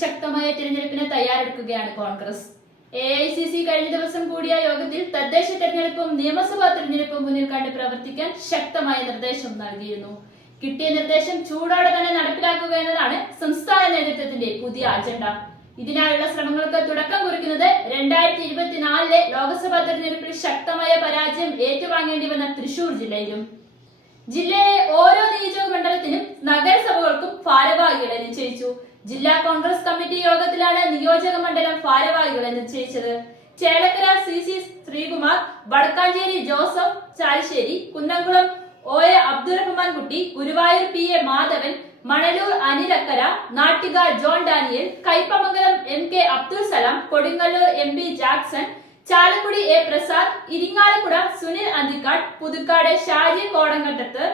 ശക്തമായ തിരഞ്ഞെടുപ്പിന് തയ്യാറെടുക്കുകയാണ് Congress. A I C C കഴിഞ്ഞ ദിവസം കൂടിയ യോഗത്തിൽ തദ്ദേശ തെരഞ്ഞെടുപ്പും നിയമസഭാ തെരഞ്ഞെടുപ്പും മുന്നിൽ കണ്ട് പ്രവർത്തിക്കാൻ ശക്തമായ നിർദ്ദേശം നൽകിയിരുന്നു. കിട്ടിയ നിർദ്ദേശം ചൂടോടെ തന്നെ നടപ്പിലാക്കുക എന്നതാണ് സംസ്ഥാന നേതൃത്വത്തിന്റെ പുതിയ അജണ്ട. ഇതിനായുള്ള ശ്രമങ്ങൾക്ക് തുടക്കം കുറിക്കുന്നത് രണ്ടായിരത്തി ഇരുപത്തിനാലിലെ ലോക്സഭാ തെരഞ്ഞെടുപ്പിൽ ശക്തമായ പരാജയം ഏറ്റുവാങ്ങേണ്ടി വന്ന തൃശൂർ ജില്ലയിലും. ജില്ലയിലെ ഓരോ നിയോജക മണ്ഡലത്തിനും നഗരസഭകൾക്കും ഭാരവാഹികളെ ജില്ലാ കോൺഗ്രസ് കമ്മിറ്റി യോഗത്തിലാണ് നിയോജക മണ്ഡലം ഭാരവാഹികളെ നിശ്ചയിച്ചത് Chelakkara C C Sreekumar Vadakkanchery Joseph Chalissery Kunnamkulam O A Abdurahman Kutty Guruvayur P A Madhavan Manalur Anilakkara Nattika John Daniel Kaipamangalam M K Abdul Salam Kodungallur M P Jackson Chalakudy A Prasad Irinjalakuda Sunil Anthikad Puthukkad Shaji Kodankattath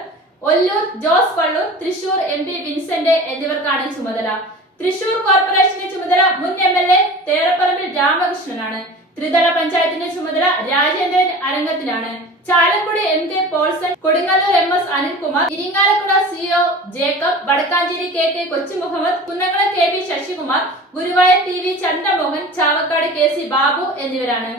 Ollur Jose Vallur Thrissur M P Vincent എന്നിവർക്കാണ് ചുമതല. തൃശൂർ കോർപ്പറേഷന്റെ ചുമതല മുൻ M L A Therapparambil രാമകൃഷ്ണനാണ്. ത്രിതല പഞ്ചായത്തിന്റെ ചുമതല Rajendran അരങ്ങത്തിനാണ് Chalakudy M K Paulson Kodungallur M S Anilkumar Irinjalakuda C O Jacob Vadakkanchery K K Kochumuhammad Kunnamkulam K B Sasikumar Guruvayur T V Chandramohan Chavakkad K C Babu എന്നിവരാണ്.